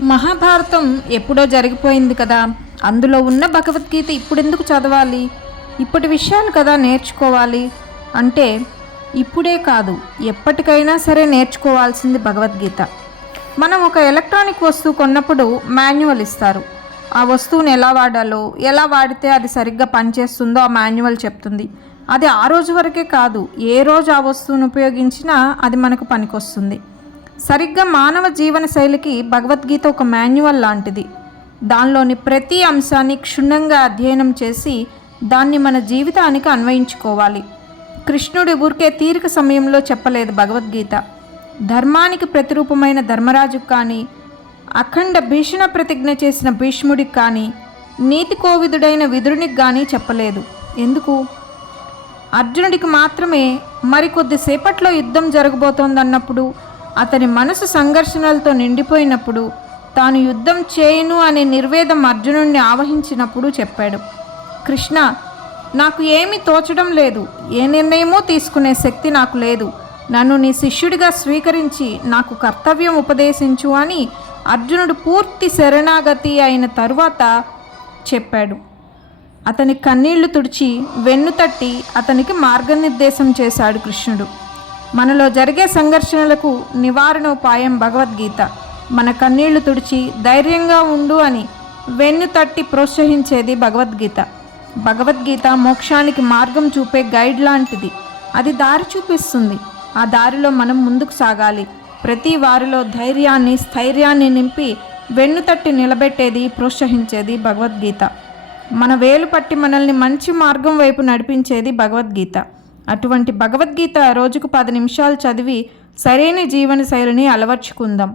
మహాభారతం ఎప్పుడో జరిగిపోయింది కదా. అందులో ఉన్న భగవద్గీత ఇప్పుడెందుకు చదవాలి? ఇప్పటి విషయాలు కదా నేర్చుకోవాలి? అంటే ఇప్పుడే కాదు ఎప్పటికైనా సరే నేర్చుకోవాల్సింది భగవద్గీత. మనం ఒక ఎలక్ట్రానిక్ వస్తువు కొన్నప్పుడు మాన్యువల్ ఇస్తారు. ఆ వస్తువుని ఎలా వాడాలో ఎలా వాడితే అది సరిగ్గా పనిచేస్తుందో ఆ మాన్యువల్ చెప్తుంది. అది ఆ రోజు వరకే కాదు ఏ రోజు ఆ వస్తువును ఉపయోగించినా అది మనకు పనికొస్తుంది. సరిగ్గా మానవ జీవన శైలికి భగవద్గీత ఒక మాన్యువల్ లాంటిది. దానిలోని ప్రతి అంశాన్ని క్షుణ్ణంగా అధ్యయనం చేసి దాన్ని మన జీవితానికి అన్వయించుకోవాలి. కృష్ణుడి ఊరికే తీరిక సమయంలో చెప్పలేదు భగవద్గీత. ధర్మానికి ప్రతిరూపమైన ధర్మరాజుకు కానీ అఖండ భీషణ ప్రతిజ్ఞ చేసిన భీష్ముడికి కానీ నీతి కోవిదుడైన విదురునికి కానీ చెప్పలేదు. ఎందుకు? అర్జునుడికి మాత్రమే. మరికొద్దిసేపట్లో యుద్ధం జరగబోతోందన్నప్పుడు అతని మనసు సంఘర్షణలతో నిండిపోయినప్పుడు తాను యుద్ధం చేయను అనే నిర్వేదం అర్జునుడిని ఆవహించినప్పుడు చెప్పాడు. కృష్ణ నాకు ఏమీ తోచడం లేదు. ఏ నిర్ణయమూ తీసుకునే శక్తి నాకు లేదు. నన్ను నీ శిష్యుడిగా స్వీకరించి నాకు కర్తవ్యం ఉపదేశించు అని అర్జునుడు పూర్తి శరణాగతి అయిన తరువాత చెప్పాడు. అతని కన్నీళ్ళు తుడిచి వెన్ను తట్టి అతనికి మార్గనిర్దేశం చేశాడు కృష్ణుడు. మనలో జరిగే సంఘర్షణలకు నివారణ ఉపాయం భగవద్గీత. మన కన్నీళ్ళు తుడిచి ధైర్యంగా ఉండు అని వెన్ను తట్టి ప్రోత్సహించేది భగవద్గీత. భగవద్గీత మోక్షానికి మార్గం చూపే గైడ్ లాంటిది. అది దారి చూపిస్తుంది. ఆ దారిలో మనం ముందుకు సాగాలి. ప్రతి వారిలో ధైర్యాన్ని స్థైర్యాన్ని నింపి వెన్ను తట్టి నిలబెట్టేది ప్రోత్సహించేది భగవద్గీత. మన వేలు పట్టి మనల్ని మంచి మార్గం వైపు నడిపించేది భగవద్గీత. అటువంటి భగవద్గీత రోజుకు పది నిమిషాలు చదివి సరైన జీవన శైలిని అలవర్చుకుందాం.